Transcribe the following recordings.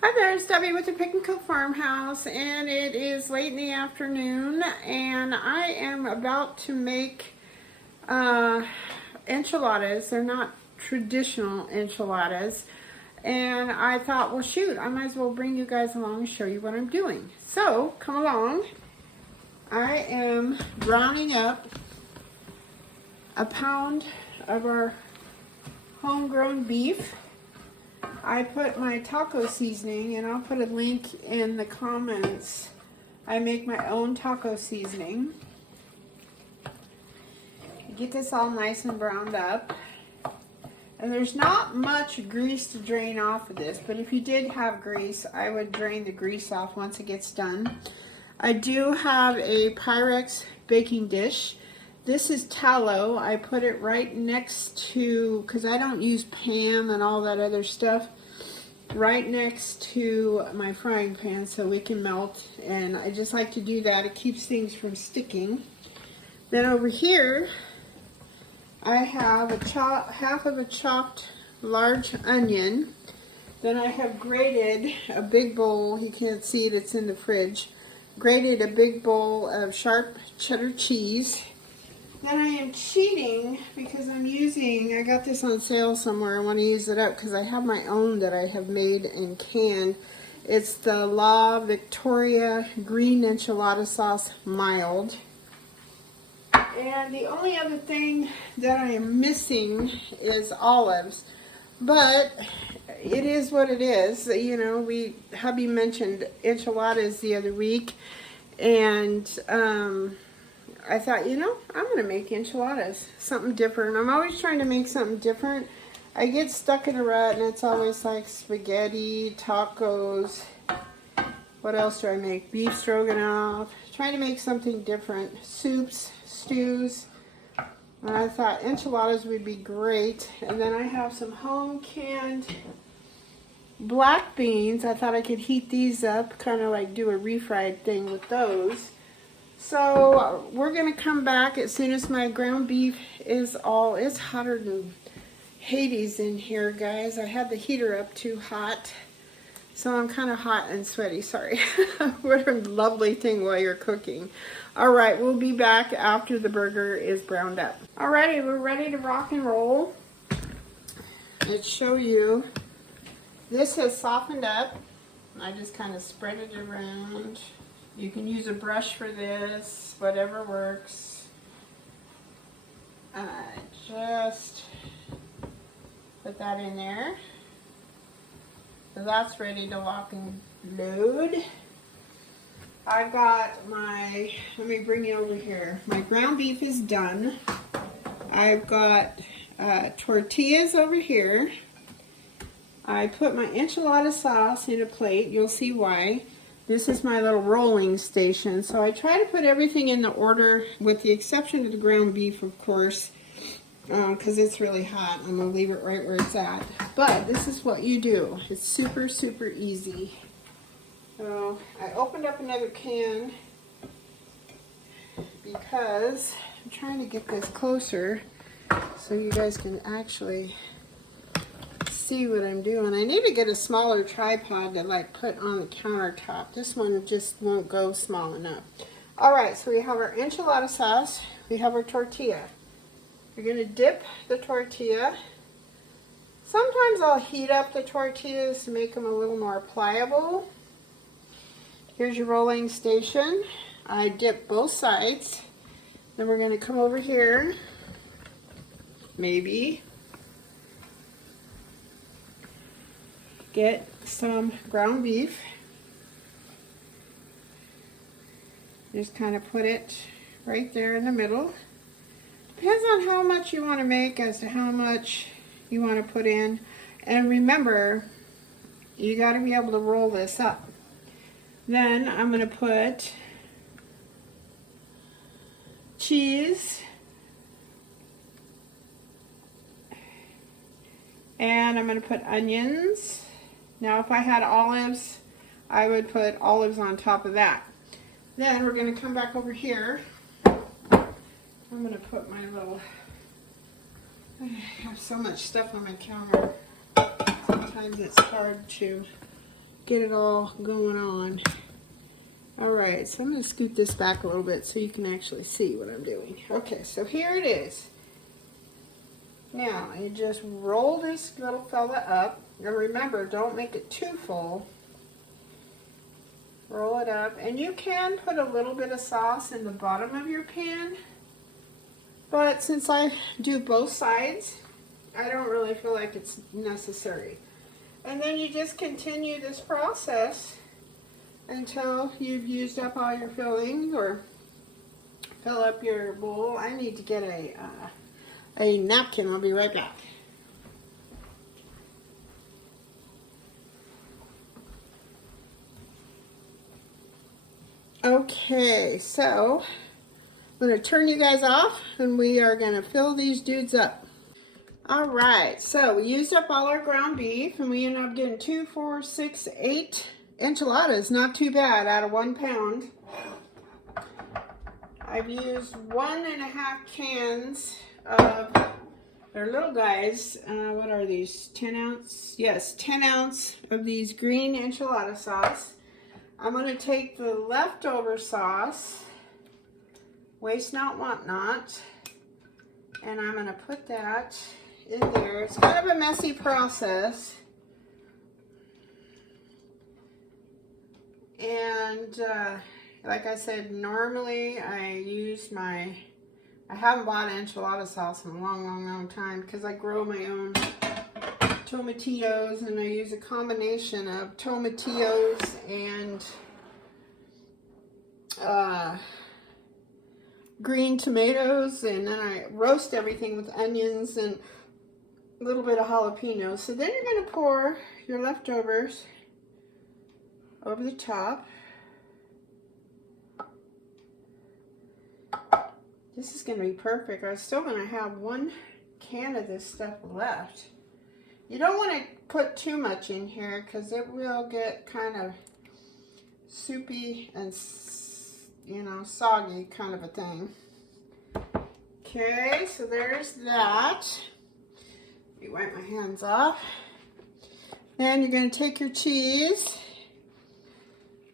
Hi there, it's Debbie with the Pickin Coop Farmhouse, and it is late in the afternoon, and I am about to make enchiladas. They're not traditional enchiladas, and I thought, well shoot, I might as well bring you guys along and show you what I'm doing. So, come along. I am browning up a pound of our homegrown beef. I put my taco seasoning, and I'll put a link in the comments. I make my own taco seasoning. Get this all nice and browned up. And there's not much grease to drain off of this, but if you did have grease, I would drain the grease off once it gets done. I do have a Pyrex baking dish. This is tallow. I put it right next to, because I don't use Pam and all that other stuff, right next to my frying pan so it can melt. And I just like to do that. It keeps things from sticking. Then over here, I have half of a chopped large onion. Then I have grated a big bowl. You can't see it, it's in the fridge. Grated a big bowl of sharp cheddar cheese. Then I am cheating because I got this on sale somewhere. I want to use it up because I have my own that I have made and canned. It's the La Victoria Green Enchilada Sauce Mild. And the only other thing that I am missing is olives. But it is what it is. You know, hubby mentioned enchiladas the other week. And I thought, you know, I'm going to make enchiladas, something different. I'm always trying to make something different. I get stuck in a rut, and it's always like spaghetti, tacos. What else do I make? Beef stroganoff. Trying to make something different. Soups, stews. And I thought enchiladas would be great. And then I have some home canned black beans. I thought I could heat these up, kind of like do a refried thing with those. So we're going to come back as soon as my ground beef is all, it's hotter than Hades in here, guys. I had the heater up too hot, so I'm kind of hot and sweaty, sorry. What a lovely thing while you're cooking. All right, we'll be back after the burger is browned up. Alrighty, we're ready to rock and roll. Let's show you. This has softened up. I just kind of spread it around. You can use a brush for this, whatever works. Just put that in there. So that's ready to lock and load. I've got my, let me bring you over here. My ground beef is done. I've got tortillas over here. I put my enchilada sauce in a plate. You'll see why. This is my little rolling station, so I try to put everything in the order with the exception of the ground beef, of course, because it's really hot. I'm going to leave it right where it's at. But this is what you do. It's super, super easy. So I opened up another can because I'm trying to get this closer so you guys can actually see what I'm doing. I need to get a smaller tripod to like put on the countertop. This one just won't go small enough. Alright, so we have our enchilada sauce. We have our tortilla. You're going to dip the tortilla. Sometimes I'll heat up the tortillas to make them a little more pliable. Here's your rolling station. I dip both sides. Then we're going to come over here. Maybe get some ground beef. Just kind of put it right there in the middle. Depends on how much you want to make as to how much you want to put in. And remember, you got to be able to roll this up. Then I'm going to put cheese. And I'm going to put onions. Now if I had olives, I would put olives on top of that. Then we're going to come back over here. I'm going to put my little, I have so much stuff on my counter. Sometimes it's hard to get it all going on. All right, so I'm going to scoot this back a little bit so you can actually see what I'm doing. Okay, so here it is. Now, you just roll this little fella up. And remember, don't make it too full. Roll it up. And you can put a little bit of sauce in the bottom of your pan. But since I do both sides, I don't really feel like it's necessary. And then you just continue this process until you've used up all your filling or fill up your bowl. I need to get a napkin. I'll be right back. Okay, so I'm going to turn you guys off and we are going to fill these dudes up. All right, so we used up all our ground beef and we ended up getting 2, 4, 6, 8 enchiladas. Not too bad out of 1 pound. I've used 1.5 cans of, they're little guys, what are these, 10 ounce? Yes, 10 ounce of these green enchilada sauce. I'm going to take the leftover sauce, waste not, want not, and I'm going to put that in there. It's kind of a messy process. And like I said, normally I haven't bought enchilada sauce in a long time because I grow my own tomatillos and I use a combination of tomatillos and green tomatoes, and then I roast everything with onions and a little bit of jalapeno. So then you're going to pour your leftovers over the top. This is going to be perfect. I'm still going to have 1 can of this stuff left. You don't want to put too much in here because it will get kind of soupy and, you know, soggy kind of a thing. Okay, so there's that. Let me wipe my hands off. Then you're going to take your cheese.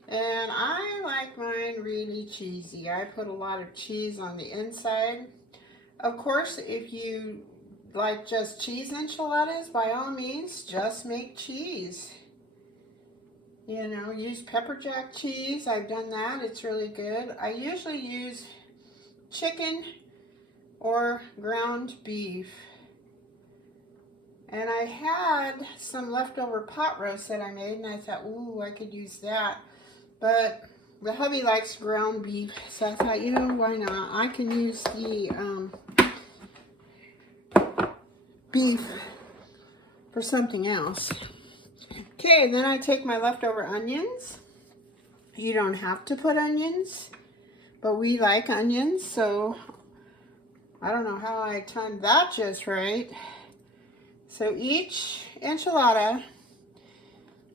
And I like mine really cheesy. I put a lot of cheese on the inside. Of course, if you like just cheese enchiladas, by all means, just make cheese. You know, use pepper jack cheese. I've done that. It's really good. I usually use chicken or ground beef. And I had some leftover pot roast that I made, and I thought, ooh, I could use that. But the hubby likes ground beef, so I thought, you know, why not? I can use the beef for something else. Okay, then I take my leftover onions. You don't have to put onions, but we like onions, so I don't know how I timed that just right. So each enchilada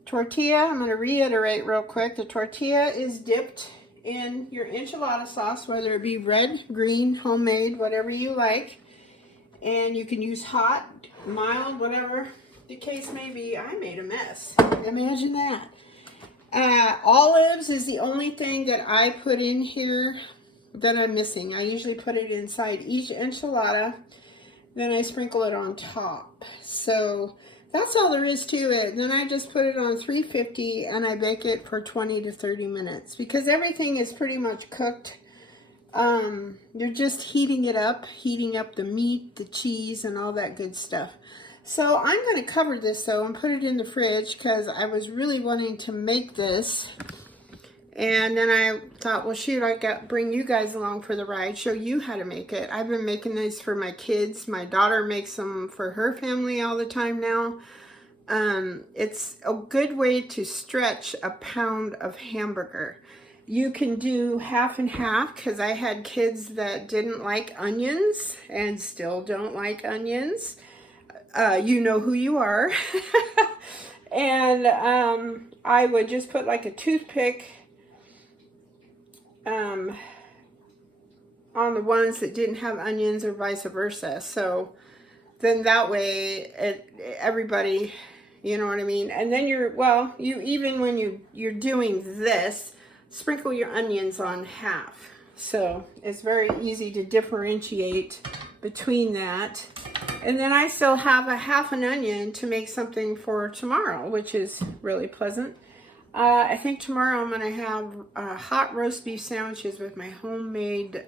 tortilla, I'm going to reiterate real quick, the tortilla is dipped in your enchilada sauce, whether it be red, green, homemade, whatever you like. And you can use hot, mild, whatever the case may be. I made a mess. Imagine that. Olives is the only thing that I put in here that I'm missing. I usually put it inside each enchilada, then I sprinkle it on top. So that's all there is to it. Then I just put it on 350 and I bake it for 20 to 30 minutes because everything is pretty much cooked. You're just heating it up, heating up the meat, the cheese, and all that good stuff. So I'm going to cover this though and put it in the fridge because I was really wanting to make this. And then I thought, well, shoot, bring you guys along for the ride, show you how to make it. I've been making these for my kids. My daughter makes them for her family all the time now. It's a good way to stretch a pound of hamburger. You can do half and half because I had kids that didn't like onions and still don't like onions. You know who you are. And I would just put like a toothpick on the ones that didn't have onions or vice versa. So then that way everybody, You know what I mean? And then well, you even when you're doing this, sprinkle your onions on half. So it's very easy to differentiate between that. And then I still have a half an onion to make something for tomorrow, which is really pleasant. I think tomorrow I'm going to have hot roast beef sandwiches with my homemade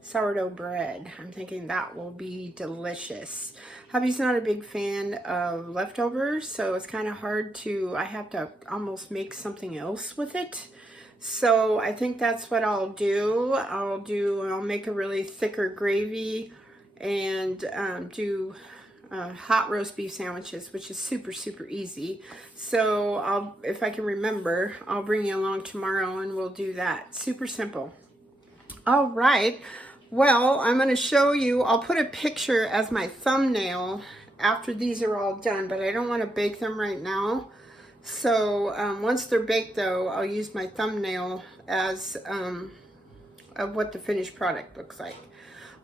sourdough bread. I'm thinking that will be delicious. Hubby's not a big fan of leftovers, so it's kind of hard I have to almost make something else with it. So I think that's what I'll do. I'll make a really thicker gravy and do hot roast beef sandwiches, which is super, super easy. So if I can remember, I'll bring you along tomorrow and we'll do that. Super simple. All right. Well, I'm going to show you, I'll put a picture as my thumbnail after these are all done, but I don't want to bake them right now. So once they're baked though, I'll use my thumbnail as of what the finished product looks like.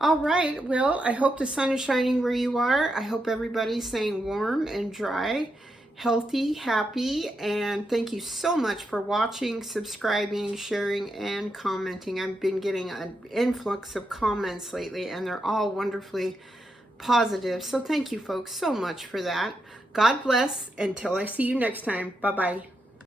All right, well, I hope the sun is shining where you are. I hope everybody's staying warm and dry, healthy, happy, and thank you so much for watching, subscribing, sharing, and commenting. I've been getting an influx of comments lately, and they're all wonderfully positive. So thank you folks so much for that. God bless. Until I see you next time. Bye-bye.